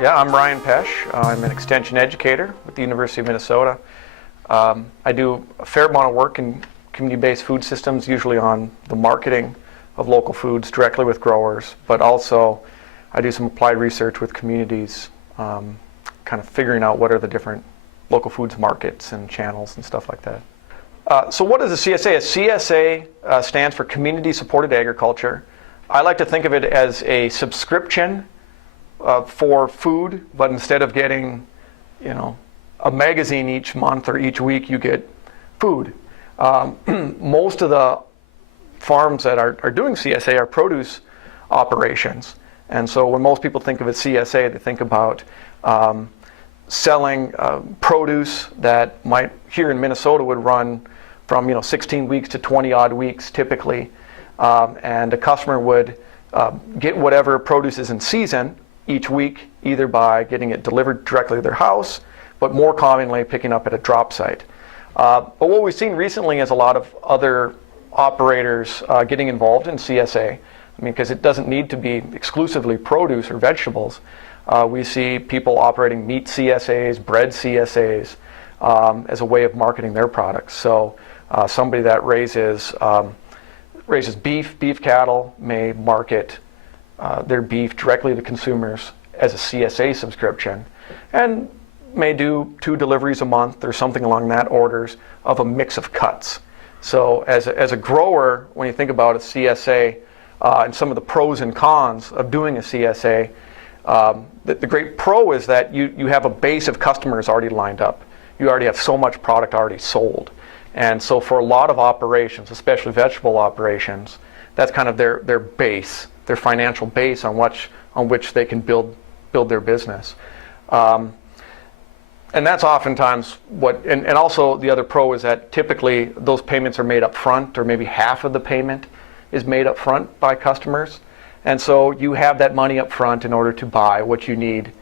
Yeah, I'm Ryan Pesch. I'm an extension educator with the University of Minnesota. I do a fair amount of work in community-based food systems, usually on the marketing of local foods directly with growers, but also I do some applied research with communities, kind of figuring out what are the different local foods markets and channels and stuff like that. So what is a CSA? A CSA stands for Community Supported Agriculture. I like to think of it as a subscription for food, but instead of getting, a magazine each month or each week, you get food. Most of the farms that are doing CSA are produce operations. And so when most people think of a CSA, they think about selling produce that might, here in Minnesota, would run from 16 weeks to 20 odd weeks typically. And a customer would get whatever produce is in season each week, either by getting it delivered directly to their house, but more commonly picking up at a drop site. But what we've seen recently is a lot of other operators getting involved in CSA. Because it doesn't need to be exclusively produce or vegetables. We see people operating meat CSAs, bread CSAs as a way of marketing their products. So somebody that raises beef cattle may market their beef directly to consumers as a CSA subscription, and may do 2 deliveries a month or something along that orders of a mix of cuts. So as a grower, when you think about a CSA, and some of the pros and cons of doing a CSA, the great pro is that you have a base of customers already lined up. You already have so much product already sold. And so for a lot of operations, especially vegetable operations, that's kind of their base, their financial base on which they can build their business. And that's oftentimes and also the other pro is that typically those payments are made up front, or maybe half of the payment is made up front by customers. And so you have that money up front in order to buy what you need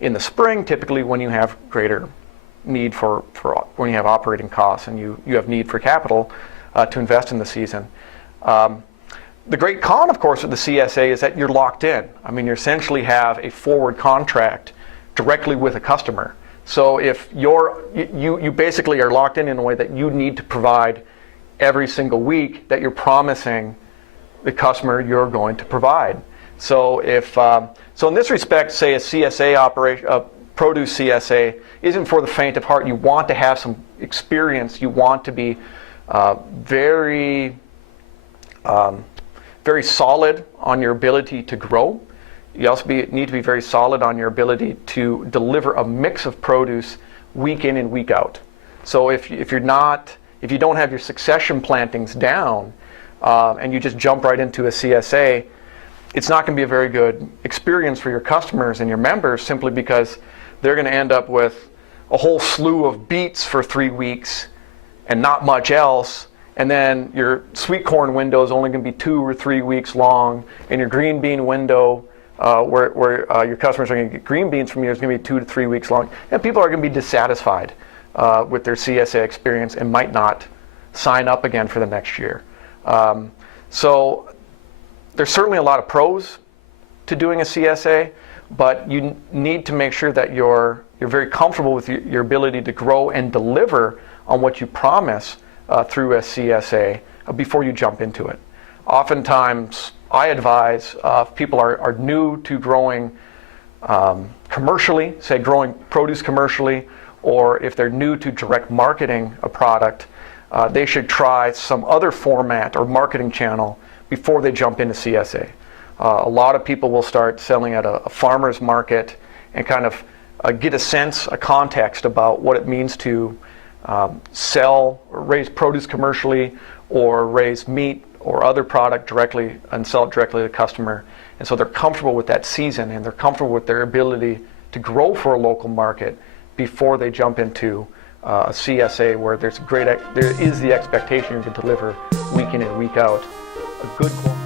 in the spring, typically when you have greater need for when you have operating costs and you have need for capital to invest in the season. The great con, of course, with the CSA is that you're locked in. You essentially have a forward contract directly with a customer. So if you basically are locked in a way that you need to provide every single week that you're promising the customer you're going to provide. So so in this respect, say a CSA operation, a produce CSA, isn't for the faint of heart. You want to have some experience. You want to be very solid on your ability to grow. You also need to be very solid on your ability to deliver a mix of produce week in and week out. So if you don't have your succession plantings down and you just jump right into a CSA, it's not going to be a very good experience for your customers and your members, simply because they're going to end up with a whole slew of beets for 3 weeks and not much else. And then your sweet corn window is only going to be 2 or 3 weeks long, and your green bean window where your customers are going to get green beans from you is going to be 2 to 3 weeks long. And people are going to be dissatisfied with their CSA experience and might not sign up again for the next year. So there's certainly a lot of pros to doing a CSA, but you need to make sure that you're very comfortable with your ability to grow and deliver on what you promise through a CSA before you jump into it. Oftentimes, I advise if people are new to growing commercially, say growing produce commercially, or if they're new to direct marketing a product, they should try some other format or marketing channel before they jump into CSA. A lot of people will start selling at a farmer's market and kind of get a sense, a context about what it means to sell or raise produce commercially, or raise meat or other product directly and sell it directly to the customer. And so they're comfortable with that season, and they're comfortable with their ability to grow for a local market before they jump into a CSA where there is the expectation you can deliver week in and week out a good quality.